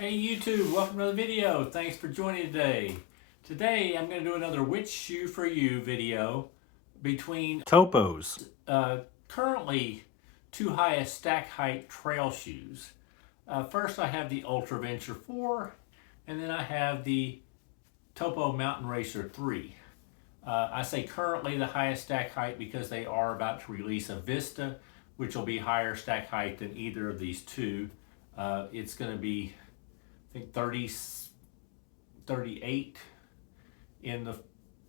Hey YouTube, welcome to the video. Thanks for joining today. Today I'm going to do another Which Shoe for You video between Toppos. Currently, two highest stack height trail shoes. First I have the Ultraventure 4 and then I have the Toppo Mountain Racer 3. I say currently the highest stack height because they are about to release a Vista, which will be higher stack height than either of these two. It's going to be I think 38 in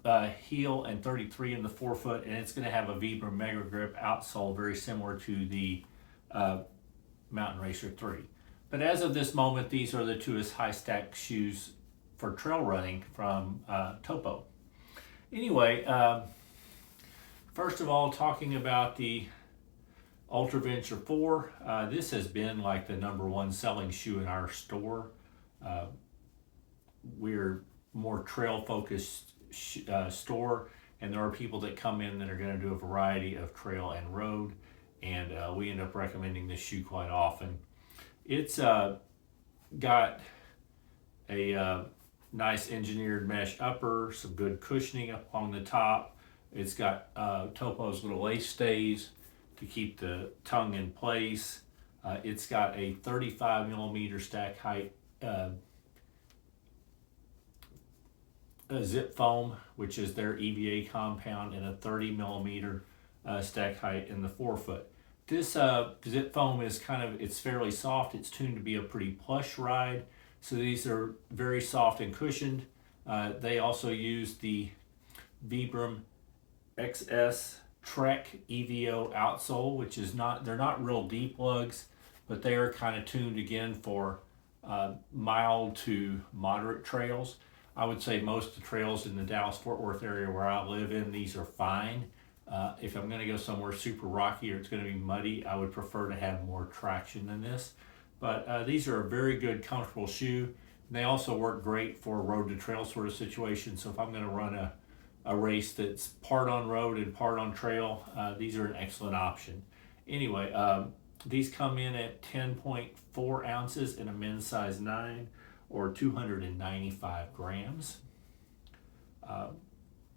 the heel and 33 in the forefoot, and it's going to have a Vibram Mega Grip outsole very similar to the Mountain Racer 3. But as of this moment, these are the two high stack shoes for trail running from Toppo. Anyway, first of all, talking about the Ultraventure 4, this has been like the #1 selling shoe in our store. We're more trail focused store, and there are people that come in that are going to do a variety of trail and road, and we end up recommending this shoe quite often. It's got a nice engineered mesh upper, some good cushioning up on the top. It's got Toppo's little lace stays to keep the tongue in place. It's got a 35 millimeter stack height zip foam, which is their EVA compound, and a 30 millimeter stack height in the forefoot. This zip foam is it's fairly soft. It's tuned to be a pretty plush ride. So these are very soft and cushioned. They also use the Vibram XS Trek EVO outsole, which is they're not real deep lugs, but they are kind of tuned again for mild to moderate trails. I would say most of the trails in the Dallas-Fort Worth area where I live in, these are fine. If I'm going to go somewhere super rocky or it's going to be muddy, I would prefer to have more traction than this. But these are a very good, comfortable shoe. They also work great for a road to trail sort of situation. So if I'm going to run a race that's part on road and part on trail, these are an excellent option. Anyway, these come in at 10.4 ounces in a men's size 9 or 295 grams.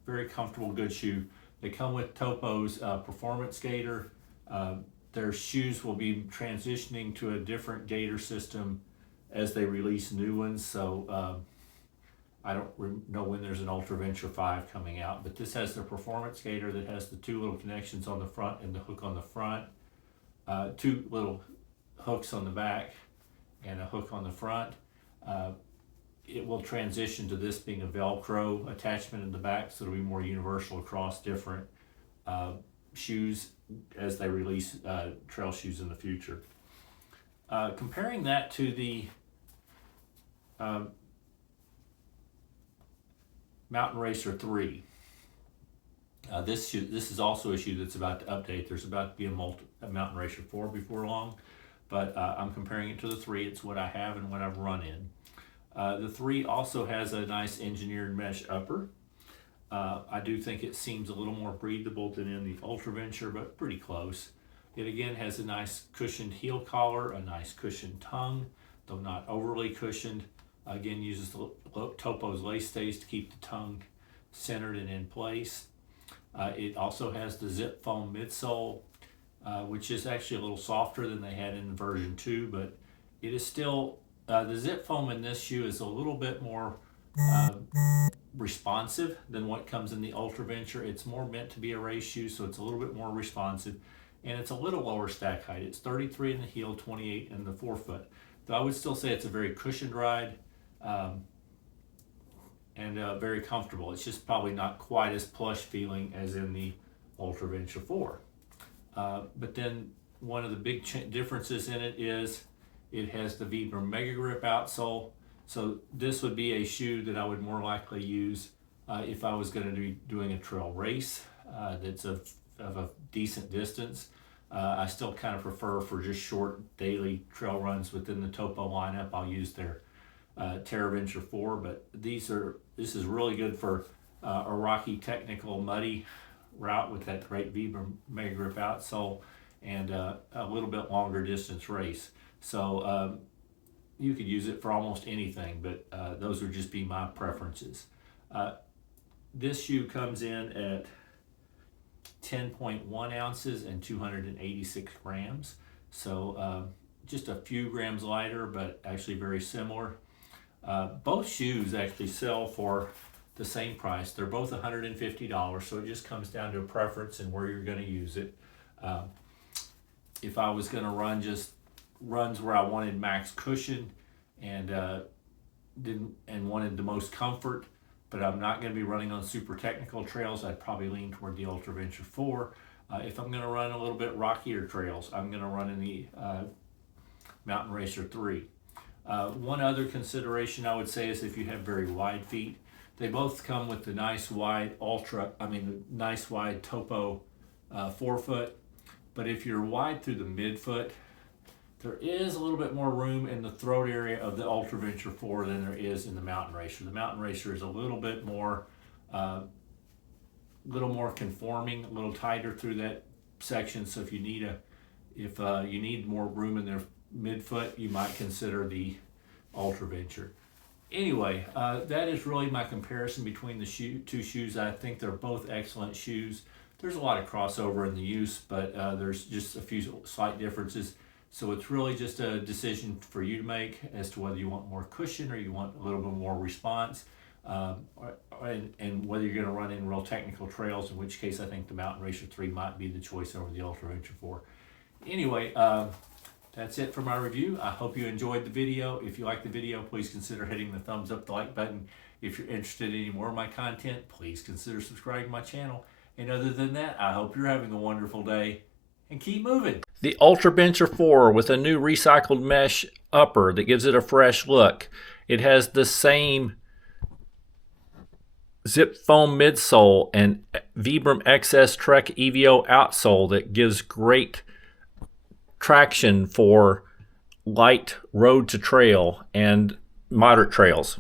Very comfortable, good shoe. They come with Toppo's performance gaiter. Their shoes will be transitioning to a different gaiter system as they release new ones. So I don't know when there's an Ultraventure 5 coming out, but this has the performance gaiter that has the two little connections on the front and the hook on the front, two little hooks on the back and a hook on the front. It will transition to this being a Velcro attachment in the back, so it'll be more universal across different shoes as they release trail shoes in the future. Comparing that to the Mountain Racer 3. This is also a shoe that's about to update. There's about to be a Mountain Racer 4 before long, but I'm comparing it to the 3. It's what I have and what I've run in. The 3 also has a nice engineered mesh upper. I do think it seems a little more breathable than in the Ultraventure, but pretty close. It again has a nice cushioned heel collar, a nice cushioned tongue, though not overly cushioned. Again, uses the Toppo's lace stays to keep the tongue centered and in place. It also has the zip foam midsole, which is actually a little softer than they had in version 2, but it is still, the zip foam in this shoe is a little bit more responsive than what comes in the Ultraventure. It's more meant to be a race shoe, so it's a little bit more responsive, and it's a little lower stack height. It's 33 in the heel, 28 in the forefoot. Though I would still say it's a very cushioned ride and very comfortable. It's just probably not quite as plush feeling as in the Ultraventure 4. But then one of the big differences in it is it has the Vibram Mega Grip outsole. So this would be a shoe that I would more likely use if I was going to be doing a trail race that's of a decent distance. I still kind of prefer for just short daily trail runs within the Toppo lineup. I'll use their Ultraventure 4, but this is really good for a rocky, technical, muddy route with that great Vibram Mega Grip outsole and a little bit longer distance race. So you could use it for almost anything, but those would just be my preferences. This shoe comes in at 10.1 ounces and 286 grams. So just a few grams lighter, but actually very similar. Both shoes actually sell for the same price. They're both $150, so it just comes down to a preference and where you're going to use it. If I was going to run just runs where I wanted max cushion and wanted the most comfort, but I'm not going to be running on super technical trails, I'd probably lean toward the Ultraventure 4. If I'm going to run a little bit rockier trails, I'm going to run in the Mountain Racer 3. One other consideration I would say is if you have very wide feet. They both come with the nice wide nice wide Topo forefoot. But if you're wide through the midfoot, there is a little bit more room in the throat area of the Ultraventure 4 than there is in the Mountain Racer. The Mountain Racer is a little bit more, conforming, a little tighter through that section. So if you need more room in their midfoot, you might consider the Ultraventure. Anyway, that is really my comparison between the two shoes. I think they're both excellent shoes. There's a lot of crossover in the use, but there's just a few slight differences. So it's really just a decision for you to make as to whether you want more cushion or you want a little bit more response, and whether you're going to run in real technical trails, in which case I think the Mountain Racer 3 might be the choice over the Ultraventure 4. Anyway, that's it for my review. I hope you enjoyed the video. If you like the video, please consider hitting the thumbs up, the like button. If you're interested in any more of my content, please consider subscribing to my channel. And other than that, I hope you're having a wonderful day and keep moving. The Ultraventure 4 with a new recycled mesh upper that gives it a fresh look. It has the same zip foam midsole and Vibram XS Trek EVO outsole that gives great traction for light road to trail and moderate trails.